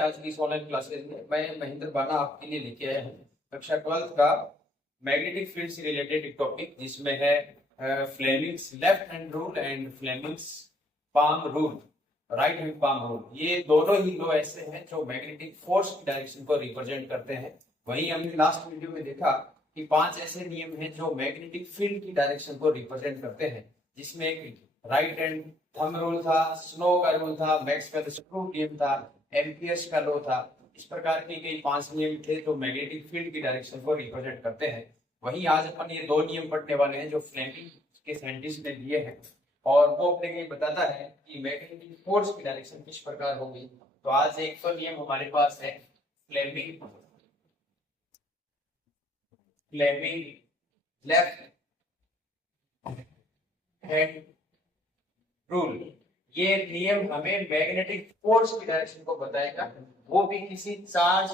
आज की इस ऑनलाइन क्लासेज में मैं महेंद्र बाना आपके लिए लेके आया हूँ कक्षा 12th का मैग्नेटिक फील्ड से रिलेटेड एक टॉपिक, जिसमें है Fleming's left hand rule and Fleming's palm rule, right hand palm rule. ये दोनों ही दो ऐसे हैं जो मैग्नेटिक फोर्स की डायरेक्शन को रिप्रेजेंट करते हैं। वहीं हमने लास्ट वीडियो में देखा कि 5 ऐसे नियम हैं जो मैग्नेटिक फील्ड की डायरेक्शन को रिप्रेजेंट करते हैं, जिसमें एक राइट हैंड थंब रूल था, स्नो का रूल था, मैक्सवेल स्क्रू नियम था, एम्पियर्स का लॉ था। इस प्रकार के कई 5 नियम थे जो मैग्नेटिक फील्ड की डायरेक्शन को रिप्रेजेंट करते हैं। वहीं आज अपन ये 2 नियम पढ़ने वाले हैं जो फ्लेमिंग के साइंटिस्ट ने दिए हैं, और वो अपने को बताता है कि मैग्नेटिक फोर्स की डायरेक्शन किस प्रकार होगी। तो आज एक तो नियम हमारे पास है फ्लेमिंग लेफ्ट हैंड रूल। ये नियम हमें मैग्नेटिक फोर्स की डायरेक्शन को बताएगा, वो भी किसी चार्ज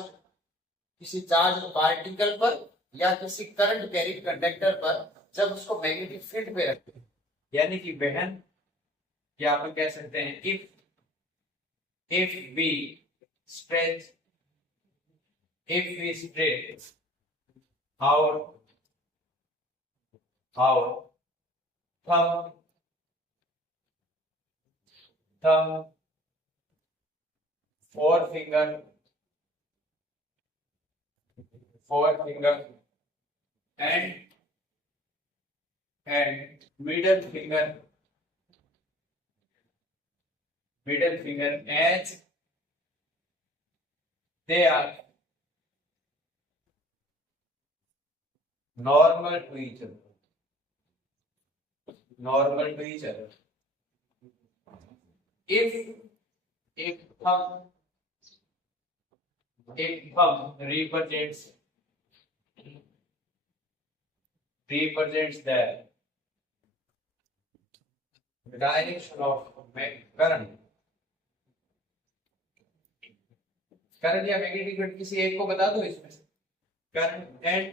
पार्टिकल पर या किसी करंट कैरिंग कंडक्टर पर, जब उसको मैग्नेटिक फील्ड पे रखते हैं। यानी कि बहन, या अपन कह सकते हैं if we stretch our thumb, forefinger and middle finger as they are normal to each other. If thumb represents the direction of current या मैग्नेटिक फील्ड, किसी एक को बता दो इसमें से। करंट एंड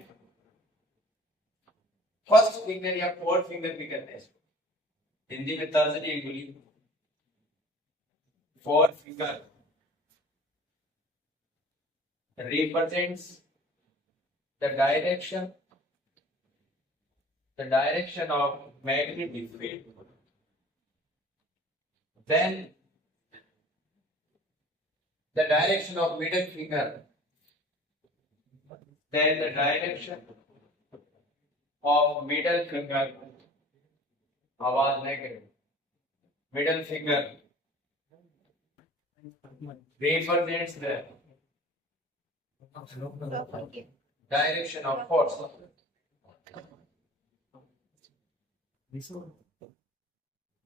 फर्स्ट फिंगर या फोर्थ फिंगर भी कहते हैं इसको, हिंदी में तर्जनी अंगुली, fourth finger represents the direction of magnetic field. Then the direction of middle finger, then the direction of middle finger, आवाज नहीं करें, middle finger represents the direction of force.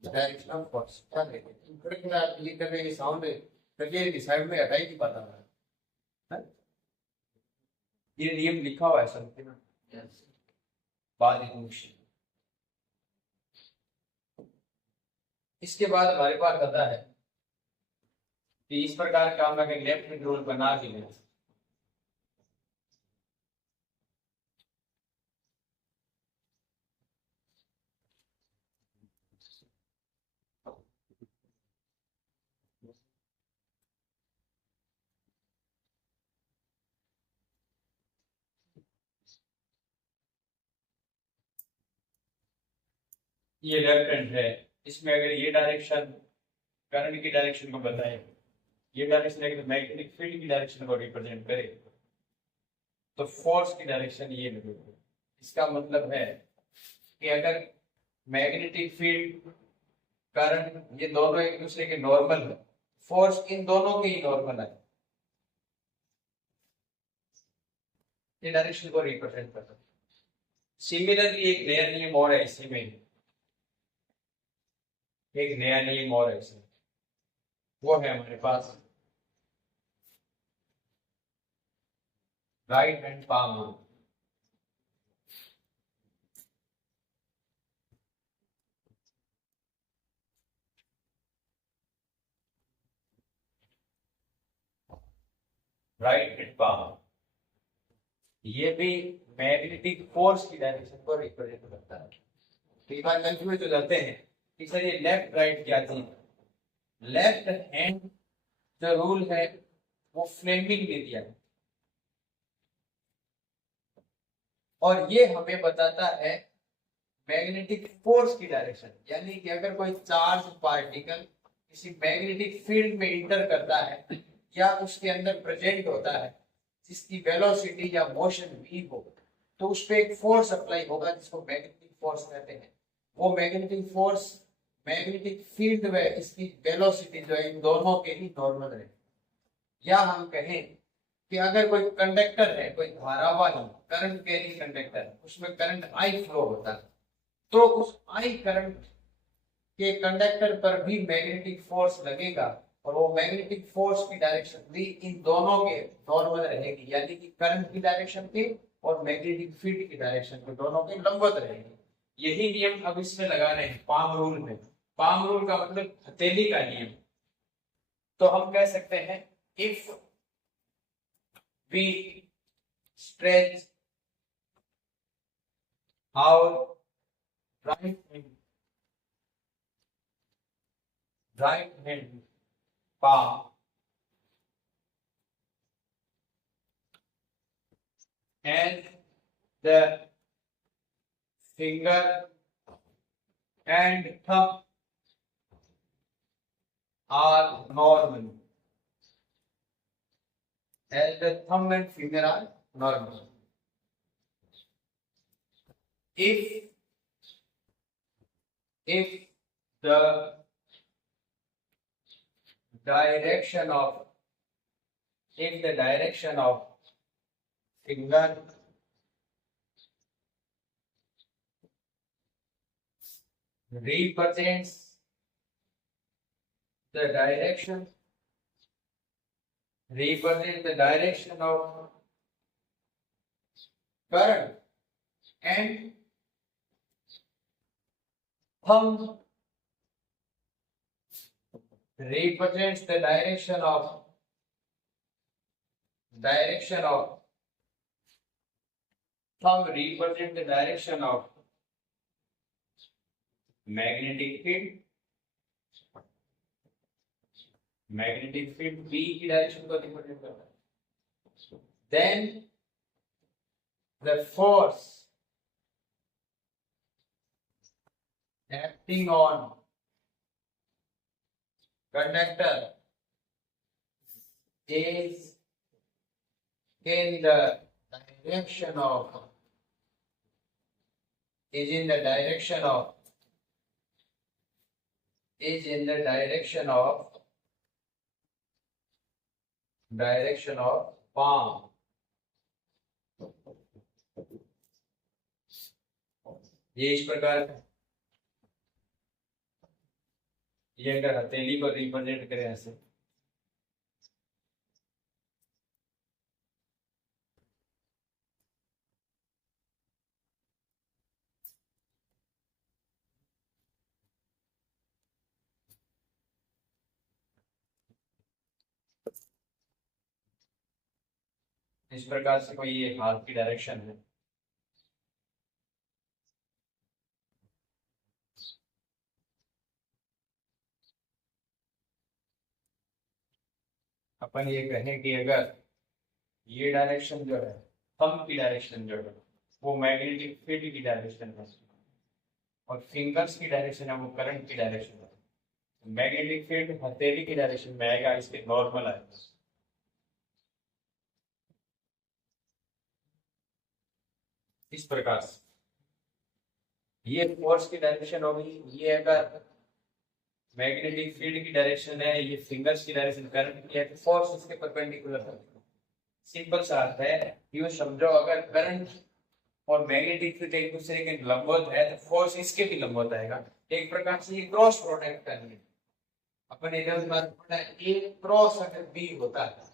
Direction of force क्या लेंगे, क्लिक करने की sound करिए की side में हटाई नहीं पाता है। ये नियम लिखा हुआ है सब ना, बाद इसके बाद हमारे पास आता है कि इस प्रकार का हम अगर लेफ्ट हैंड रूल बना के लें, ये लेफ्ट हैंड है, इसमें अगर ये डायरेक्शन करंट की डायरेक्शन को बताए, ये डायरेक्शन अगर मैग्नेटिक फील्ड की डायरेक्शन को रिप्रेजेंट करे, तो फोर्स की डायरेक्शन ये लगेगी। इसका मतलब है कि अगर मैग्नेटिक फील्ड करंट ये दोनों एक दूसरे के नॉर्मल है, फोर्स इन दोनों के ही नॉर्मल है, ये डायरेक्शन को रिप्रेजेंट करता है। सिमिलरली एक नया नियम और है इसी में, एक नया नियम और है इसमें, वो है हमारे पास right hand palm rule. Right hand palm ये भी मैग्नेटिक फोर्स की डायरेक्शन को रिप्रेजेंट करता है। कई बार कंफ्यूज हो जाते हैं कि सर ये लेफ्ट राइट क्या चीज है। लेफ्ट हैंड जो रूल है वो फ्लेमिंग ने दिया। और ये हमें बताता है मैग्नेटिक फोर्स की डायरेक्शन, यानी कि अगर कोई चार्ज पार्टिकल किसी मैग्नेटिक फील्ड में इंटर करता है या उसके अंदर प्रेजेंट होता है जिसकी वेलोसिटी या मोशन v हो, तो उस पर एक फोर्स अप्लाई होगा जिसको मैग्नेटिक फोर्स कहते हैं। वो मैग्नेटिक फोर्स मैग्नेटिक फील्ड में इसकी वेलोसिटी जो है इन दोनों के ही नॉर्मल है। या हम कहें कि अगर कोई कंडक्टर है, कोई धारावाही करंट कैरी कंडक्टर, उसमें करंट आई फ्लो होता है, तो उस आई करंट के कंडक्टर पर भी मैग्नेटिक फोर्स लगेगा और वो मैग्नेटिक फोर्स की डायरेक्शन भी इन दोनों के नॉर्मल रहेगी, यानी कि करंट की डायरेक्शन के और मैग्नेटिक फील्ड की डायरेक्शन के दोनों के लंबवत रहेगी। यही नियम अब इसमें लगा रहे हैं पाम रूल में। पाम रूल का मतलब हथेली का नियम। तो हम कह सकते हैं if we stretch our right hand palm and the finger and thumb are normal, and the thumb and finger are normal. If the direction of finger represents the direction of current and thumb represents the direction of magnetic field B की direction को represent करता है। Then the force acting on conductor is in the direction of palm. ये इस प्रकार ये अगर हथेली को रिप्रेजेंट करें ऐसे, इस प्रकार से कोई ये हाथ की डायरेक्शन है। अपन ये कहें कि अगर ये डायरेक्शन जो है थंब की डायरेक्शन जो है वो मैग्नेटिक फील्ड की डायरेक्शन है और फिंगर्स की डायरेक्शन है वो करंट की डायरेक्शन है, मैग्नेटिक फील्ड हथेली की डायरेक्शन में आएगा, इसके नॉर्मल आएगा। इस प्रकार से ये फोर्स की डायरेक्शन होगी, ये अगर मैग्नेटिक फील्ड की डायरेक्शन है, ये फिंगर्स की डायरेक्शन करंट की है, तो फोर्स इसके परपेंडिकुलर है। सिंपल सा अर्थ है, यूं समझो अगर करंट और मैग्नेटिक फील्ड एक दूसरे के लंबवत है तो फोर्स इसके भी लंबवत आएगा। एक प्रकार से ये क्रॉस प्रोडक्ट करनी है। अपन ए क्रॉस अगर बी होता है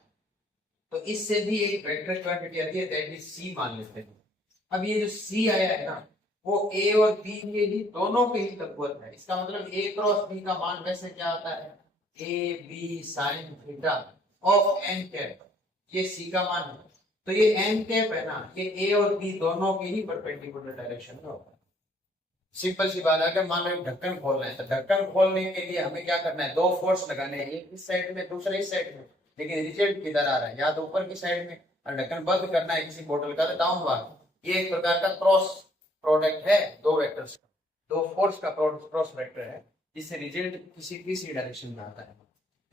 तो इससे भी एक वेक्टर क्वांटिटी आती है, दैट इज सी मान लेते हैं। अब ये जो सी आया है ना, वो ए और बी के ही दोनों के ही लंबवत है। इसका मतलब ए क्रॉस बी का मान वैसे क्या आता है, A B sine theta of n cap, ये सी का मान है। तो ये एन कैप है ना, ये ए और बी दोनों के ही परपेंडिकुलर डायरेक्शन में होगा। सिंपल सी बात है, अगर मान लो ढक्कन खोल रहे हैं तो ढक्कन खोलने के लिए हमें क्या करना है, दो फोर्स लगाने हैं, एक इस साइड में दूसरा इस साइड में। लेकिन रिजल्ट किधर आ रहा है, या तो ऊपर की साइड में, और ढक्कन बंद करना है किसी बोतल का तो डाउनवर्ड। ये एक प्रकार का क्रॉस प्रोडक्ट है, दो वेक्टर्स का, दो फोर्स का क्रॉस वेक्टर है, जिससे रिजल्ट किसी किसी डायरेक्शन में आता है।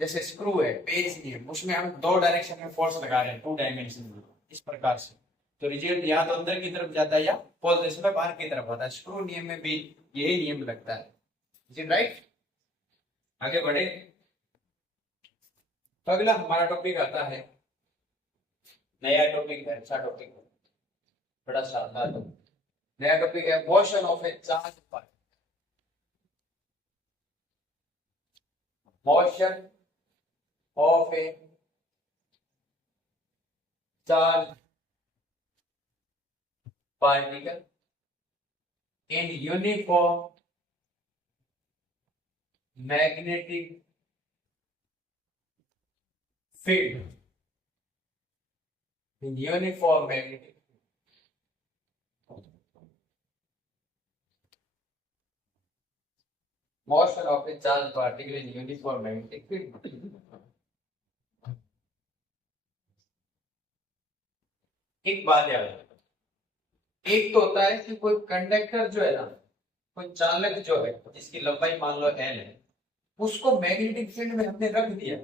जैसे स्क्रू है, पेच नहीं, उसमें हम दो डायरेक्शन में फोर्स लगा रहे हैं, टू डायमेंशन में, इस प्रकार से। तो रिजल्ट या तो अंदर की तरफ जाता है या पॉजिटिव में बाहर की तरफ आता है। स्क्रू नियम में भी यही नियम लगता है। Is it right? आगे बढ़े तो अगला हमारा टॉपिक आता है, नया टॉपिक है, अच्छा टॉपिक, बड़ा शानदार टॉपिक। नया टॉपिक है motion of A charge particle. Motion of A charge particle in uniform magnetic field, in uniform magnetic field. Motion of a charged particle in uniform magnetic field. एक बात याद रखना, एक तो होता है कि कोई कंडक्टर जो है ना, कोई चालक जो है जिसकी लंबाई मान लो n है, उसको मैग्नेटिक फील्ड में हमने रख दिया,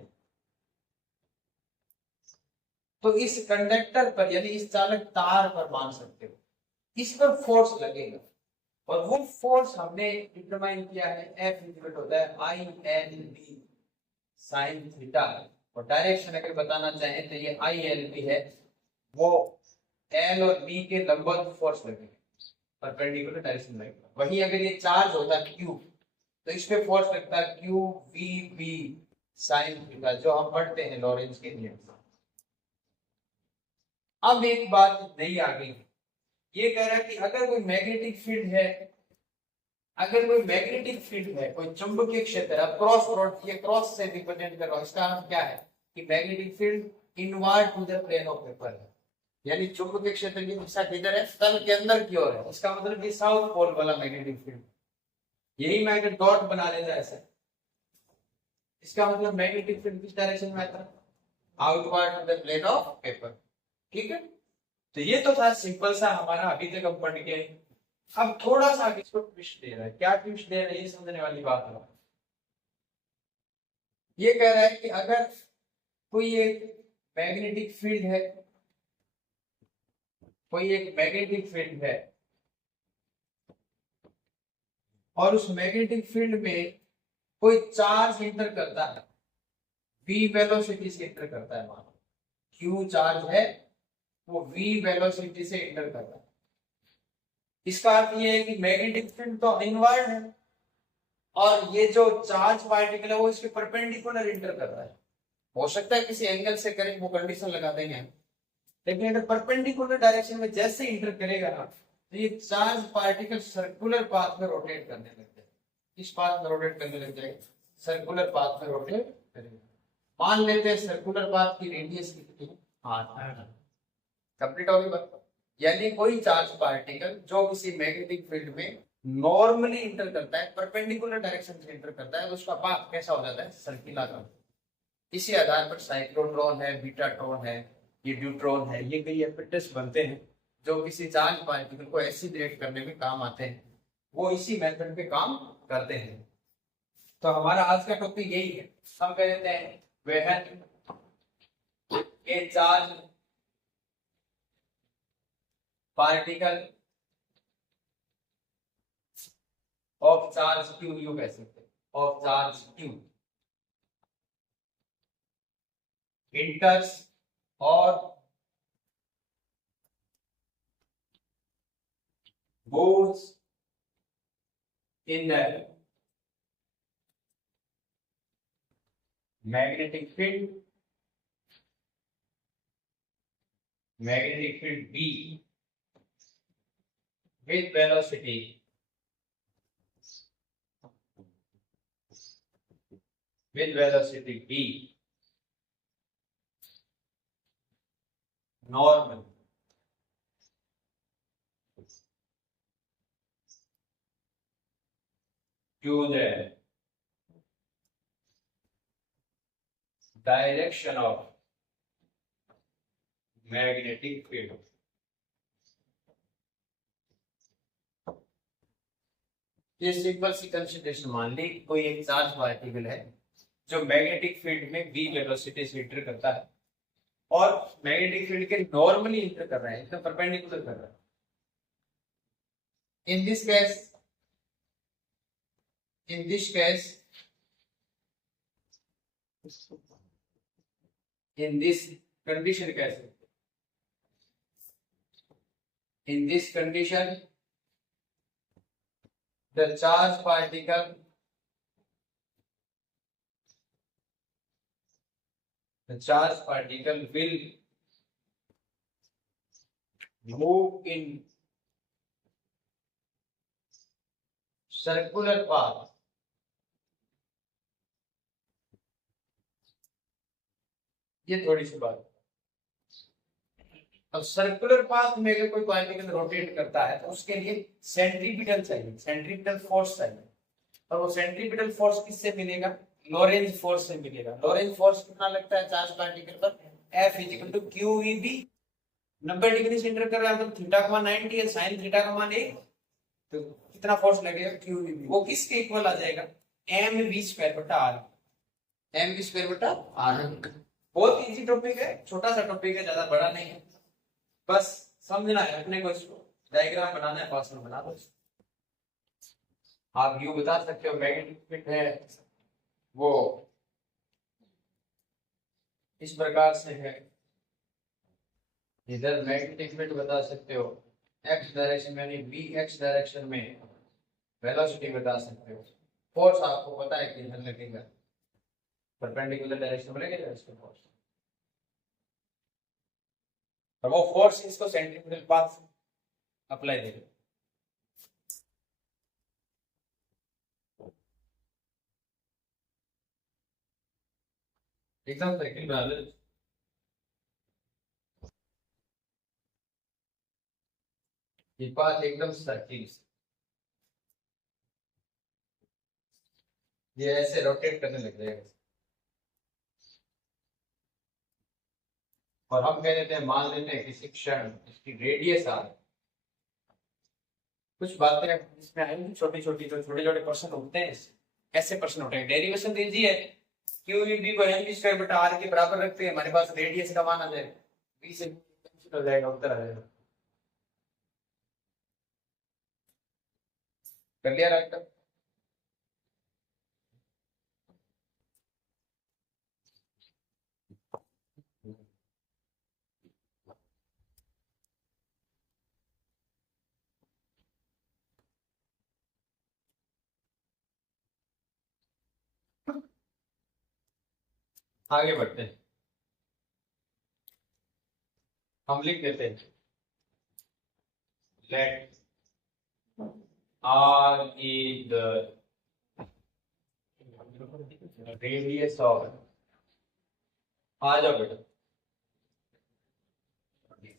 तो इस कंडक्टर पर यानी इस चालक तार पर मान सकते हो, इस पर फोर्स लगेगा, और वो फोर्स हमने डिटरमाइन किया है, F इक्वल होता है I L B sine theta, और डायरेक्शन अगर बताना चाहें तो ये आई एल बी है, वो एल और बी के लंबवत फोर्स लगेगा, परपेंडिकुलर डायरेक्शन लगेगा। वहीं अगर ये चार्ज होता क्यू, तो इस पे फोर्स लगता है Q V B sine theta, जो हम पढ़ते हैं लॉरेंस के नियम। अब एक बात नई आ गई, ये कह रहा है कि अगर कोई मैग्नेटिक फील्ड है, अगर कोई मैग्नेटिक फील्ड है, कोई चुंबकीय क्षेत्र, अब क्रॉस, ये क्रॉस से रिप्रेजेंट कर रहा हूं, इसका अर्थ क्या है कि magnetic field inward to the plane of paper है, यानी चुंबकीय क्षेत्र की दिशा किधर है, तल के अंदर की ओर है। इसका मतलब कि साउथ पोल वाला मैग्नेटिक फील्ड, यही मैं अगर डॉट बना लेता ऐसा, इसका मतलब मैग्नेटिक फील्ड किस डायरेक्शन में आता है, outward to the plane of paper. ठीक है, तो ये तो था सिंपल सा हमारा, अभी तक हम पढ़ गए। अब थोड़ा सा इसको ट्विस्ट दे रहा है, क्या ट्विस्ट दे रहा है ये समझने वाली बात है। ये कह रहा है कि अगर कोई एक मैग्नेटिक फील्ड है, कोई एक मैग्नेटिक फील्ड है, और उस मैग्नेटिक फील्ड में कोई चार्ज इंटर करता है, v वेलोसिटी से इंटर करता है, मानो q चार्ज है, वो v वेलोसिटी से इंटर करता है। इसका अर्थ ये है कि मैग्नेटिक फील्ड तो इनवर्ड है, और ये जो चार्ज पार्टिकल है वो इसके परपेंडिकुलर इंटर कर रहा है। हो सकता है किसी एंगल से करें, वो कंडीशन लगा देंगे, लेकिन अगर परपेंडिकुलर डायरेक्शन में जैसे इंटर करेगा ना, तो ये चार्ज पार्टिकल सर्कुलर पाथ में रोटेट करने लग जाए। किस पाथ में रोटेट करने लग जाए? सर्कुलर पाथ में रोटेट करेगा। मान लेते हैं सर्कुलर पाथ की रेडियस कितनी है, कंप्लीट होगी बात। यानी कोई चार्ज पार्टिकल जो किसी मैग्नेटिक फील्ड में नॉर्मली इंटर करता है, परपेंडिकुलर डायरेक्शन से इंटर करता है, तो उसका पाथ कैसा हो जाता है? सर्कुलर। इसी आधार पर साइक्लोट्रॉन है, बीटाट्रॉन है, ये ड्यूट्रॉन है, ये कई एपेटस बनते हैं जो किसी चार्ज पार्टिकल को एसिलेट करने में काम आते हैं। वो इसी मेथड पे काम करते हैं। तो हमारा आज का टॉपिक यही है, हम कह देते हैं when A charge particle of charge Q, you कह सकते हैं, ऑफ चार्ज क्यू इंटर्स और goes in the magnetic field B with velocity B normal to the direction of magnetic field. ये सिंपल सी कंसिडरेशन मान ली, कोई एक चार्ज पार्टिकल है जो मैग्नेटिक फील्ड में v वेलोसिटी से इंटर करता है और मैग्नेटिक फील्ड के नॉर्मली इंटर कर रहा है, एकदम परपेंडिकुलर कर रहा है। In this condition the charge particle will move in circular path ये थोड़ी सी बात। अब सर्कुलर पाथ में अगर कोई पार्टिकल रोटेट करता है तो उसके लिए सेंट्रीपिटल चाहिए, सेंट्रीपिटल फोर्स चाहिए। और वो सेंट्रीपिटल फोर्स किससे मिलेगा? लॉरेंज फोर्स से मिलेगा। लॉरेंज फोर्स कितना लगता है चार्ज पार्टिकल पर? F equal to QEB। 90 degree से इंटर कर रहा है मतलब थीटा का मान 90 है, साइन थीटा का मान 1, तो कितना फोर्स लगेगा? QEB। वो किसके इक्वल आ जाएगा? mv²/r। mv²/r। बहुत इजी टॉपिक है, छोटा सा टॉपिक है, ज्यादा बड़ा नहीं है, बस समझना है अपने को। इसको डायग्राम बनाना है, पास में बना दो। आप यू बता सकते हो मैग्नेटिक फील्ड है वो इस प्रकार से है, इधर मैग्नेटिक फील्ड बता सकते हो x डायरेक्शन यानी bx डायरेक्शन में वेलोसिटी बता सकते हो। फोर्स आपको पता है किधर लगेगा, परपेंडिकुलर डायरेक्शन में लगेगा इसका फोर्स। और वो फोर्स इसको सेंट्रीपिटल पाथ अप्लाई देगा। एकदम सर्किल बना दे। ये पाथ एकदम सर्किल, ये ऐसे रोटेट करने लग जाएगा। और हम कह देते हैं, मान लेते हैं किसी क्षण इसकी रेडियस आ, कुछ बातें इसमें आएंगी छोटी छोटी, जो छोटे छोटे क्वेश्चन उठते हैं ऐसे प्रश्न उठेंगे। डेरिवेशन दीजिए, QEB को mv²/r के बराबर रखते हैं, हमारे पास रेडियस का मान आ जाएगा, b से कैंसिल हो जाएगा, उत्तर आ जाएगा। कर लिया राइट? आगे बढ़ते हैं, हम लिख देते हैं let R is the radius of, आ जाओ बेटा,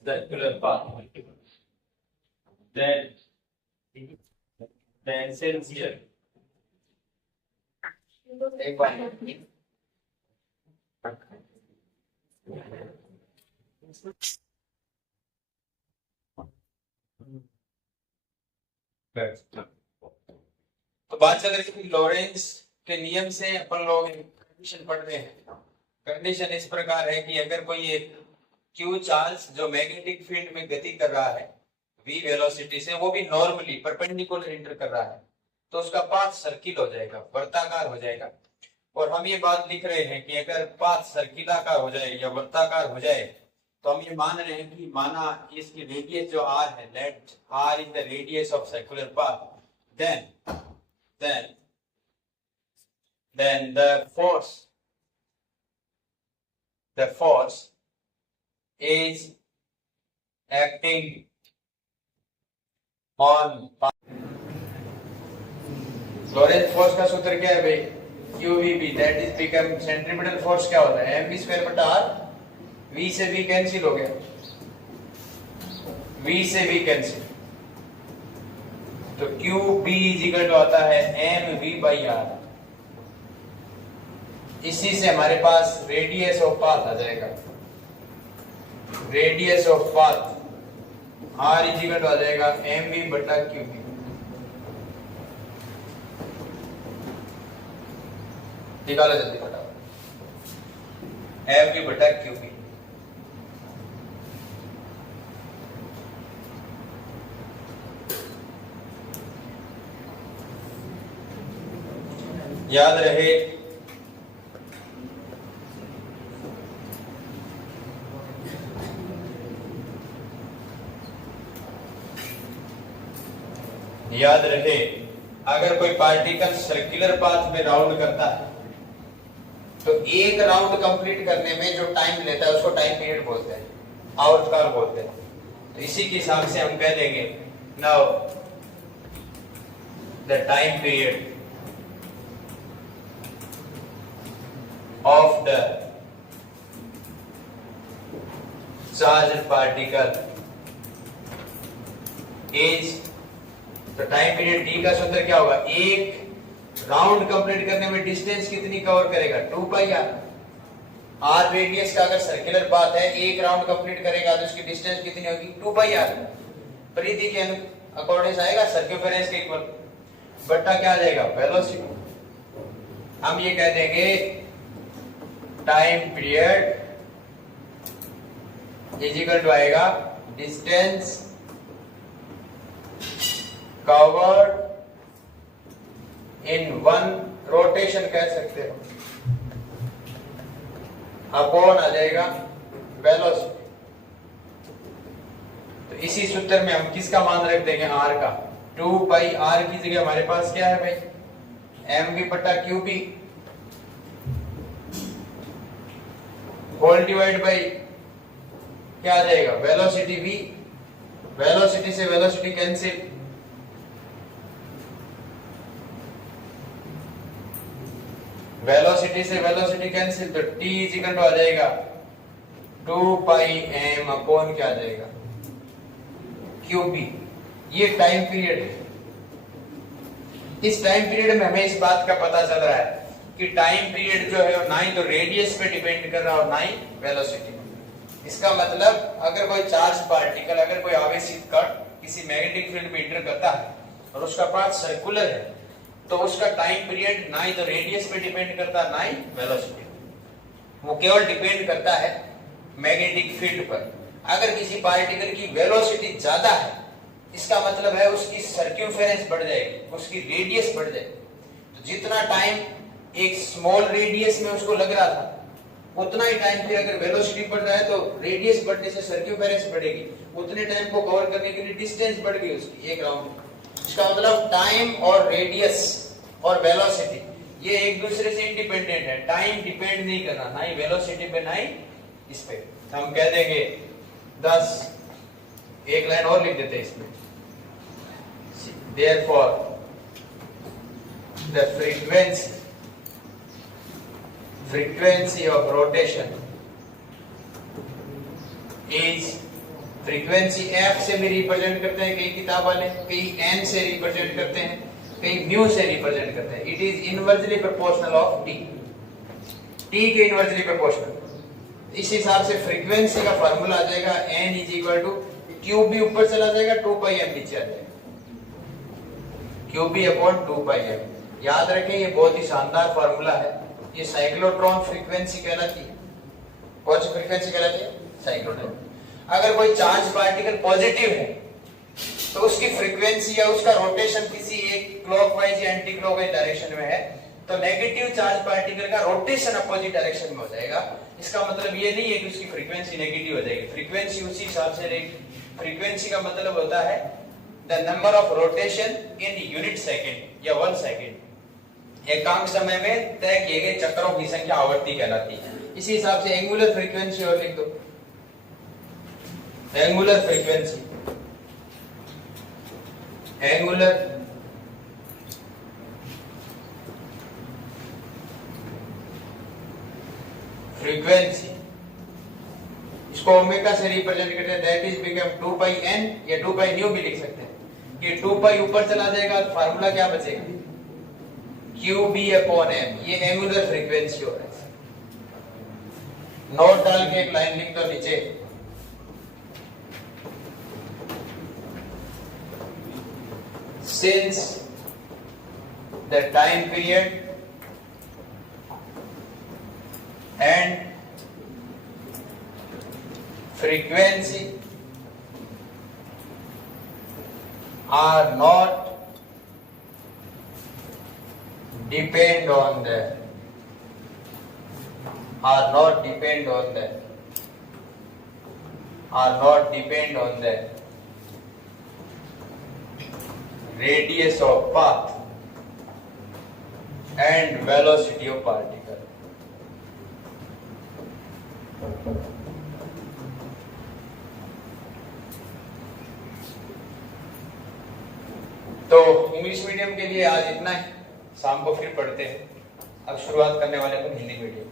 circular path, then essential, एक बार तो बात चल रही थी लॉरेंस के नियम से। अपन लोग कंडीशन पढ़ रहे हैं। कंडीशन इस प्रकार है कि अगर कोई एक क्यू चार्ज जो मैग्नेटिक फील्ड में गति कर रहा है v वेलोसिटी से, वो भी नॉर्मली परपेंडिकुलर इंटर कर रहा है, तो उसका पाथ सर्किल हो जाएगा, वर्ताकार हो जाएगा। और हम ये बात लिख रहे हैं कि अगर पाथ सर्किलाकार हो जाए या वर्ताकार हो जाए तो हम ये मान रहे हैं कि माना इसकी रेडियस जो r है, let r is the radius of circular path, then the force is acting on Lorentz force का सूत्र क्या है भाई? QVB, that is become centripetal force क्या होता है? mv²/r। v से v कैंसिल हो गया, v से v कैंसिल, तो QB इज इक्वल टू आता है mv/r। इसी से हमारे पास रेडियस ऑफ पाथ आ जाएगा, radius of path r equal to आ जाएगा mv बटा qb। निकालो जल्दी फटाफट, mv बटा qb। याद रहे याद रहे अगर कोई पार्टिकल सर्कुलर पाथ में राउंड करता है तो एक राउंड कंप्लीट करने में जो टाइम लेता है उसको टाइम पीरियड बोलते हैं, आवर्तकाल बोलते हैं। तो इसी के हिसाब से हम कह देंगे now the time period of the charged particle is, तो टाइम पीरियड टी का सूत्र क्या होगा, एक राउंड कंप्लीट करने में डिस्टेंस कितनी कवर करेगा, 2 पाई आर। आर रेडियस का अगर सर्कुलर पाथ है, एक राउंड कंप्लीट करेगा तो उसकी डिस्टेंस कितनी होगी, 2 पाई आर। परिधि के अकॉर्डिंग आएगा सर्कमफेरेंस के इक्वल, बट्टा क्या आ जाएगा, वेलोसिटी। हम ये कह देंगे time period is equal to आएगा distance covered in one rotation कह सकते हो, अपॉन आ जाएगा वेलोसिटी। तो इसी सूत्र में हम किसका मान रख देंगे, आर का। 2 पाई आर की जगह हमारे पास क्या है भाई, mv बटा qb होल डिवाइड बाई क्या आ जाएगा, वेलोसिटी v। वेलोसिटी से वेलोसिटी कैंसिल, वेलोसिटी से वेलोसिटी कैंसिल, तो t इज इक्वल टू आ जाएगा 2 पाई m अपॉन क्या आ जाएगा, qb। ये टाइम पीरियड है। इस टाइम पीरियड में हमें इस बात का पता चल रहा है कि टाइम पीरियड जो है ना ही तो रेडियस पे डिपेंड कर रहा है और ना ही वेलोसिटी पे। इसका मतलब अगर कोई चार्ज पार्टिकल, अगर कोई आवेशित कण किसी मैग्नेटिक फील्ड में इंटर करता है और उसका पाथ सर्कुलर है तो उसका टाइम पीरियड ना ही तो रेडियस पे डिपेंड करता है ना ही वेलोसिटी, वो केवल डिपेंड करता है मैग्नेटिक फील्ड पर। अगर किसी पार्टिकल की वेलोसिटी ज्यादा है इसका मतलब है उसकी सर्कमफेरेंस बढ़ जाएगी, उसकी रेडियस बढ़ जाएगी। तो जितना टाइम एक स्मॉल रेडियस में उसको लग रहा था उतना ही टाइम फिर अगर वेलोसिटी बढ़ रहा है तो रेडियस बढ़ने से सर्कमफेरेंस बढ़ेगी, उतने टाइम को कवर करने के लिए डिस्टेंस बढ़ गई उसकी एक राउंड। इसका मतलब टाइम और रेडियस और वेलोसिटी ये एक दूसरे से इंडिपेंडेंट है, टाइम डिपेंड नहीं करना ना ही वेलोसिटी पे ना ही इस पे। हम कह देंगे 10, एक लाइन और लिख देते हैं इसमें, therefore the frequency of rotation is, frequency f से भी रिप्रेजेंट करते हैं कई किताब वाले, कई n से रिप्रेजेंट करते हैं, कई म्यू से रिप्रेजेंट करते हैं। It is inversely proportional of t, t के इनवर्सली प्रोपोर्शनल। इस हिसाब से फ्रीक्वेंसी का फार्मूला आ जाएगा n is equal to qb ऊपर चला जाएगा, 2 पाई m नीचे आ जाएगा, qb अपॉन 2 पाई m। याद रखें ये बहुत ही शानदार फार्मूला है, ये साइक्लोट्रॉन फ्रीक्वेंसी कहलाती है। कौन सी फ्रीक्वेंसी कहलाती है, साइक्लोट्रॉन। अगर कोई चार्ज पार्टिकल पॉजिटिव है तो उसकी फ्रीक्वेंसी या उसका रोटेशन किसी एक क्लॉकवाइज या एंटी क्लॉकवाइज डायरेक्शन में है तो नेगेटिव चार्ज पार्टिकल का रोटेशन अपोजिट डायरेक्शन में हो जाएगा। इसका मतलब ये नहीं है कि उसकी फ्रीक्वेंसी नेगेटिव हो जाएगी, फ्रीक्वेंसी उसी हिसाब से रहेगी। फ्रीक्वेंसी का मतलब होता है the number of rotation in unit second या 1 सेकेंड, एकांक समय में तय किए गए चक्रों की संख्या आवर्ती कहलाती है। इसी हिसाब से एंगुलर फ्रीक्वेंसी और लिख दो, एंगुलर फ्रीक्वेंसी, एंगुलर फ्रीक्वेंसी, इसको ओमेगा से रिप्रेजेंट करते हैं, that is become 2 pi n या 2 पाई न्यू भी लिख सकते हैं। ये 2 पाई ऊपर चला जाएगा तो फार्मूला क्या बचेगा, QB अपॉन m। ये एंगुलर फ्रीक्वेंसी हो रहा है। नोट डाल के एक लाइन लिख दो नीचे। Since the time period and frequency are not depend on the radius of path and velocity of particle. तो इंग्लिश मीडियम के लिए आज इतना है, शाम को फिर पढ़ते हैं। अब शुरुआत करने वाले को हिंदी मीडियम।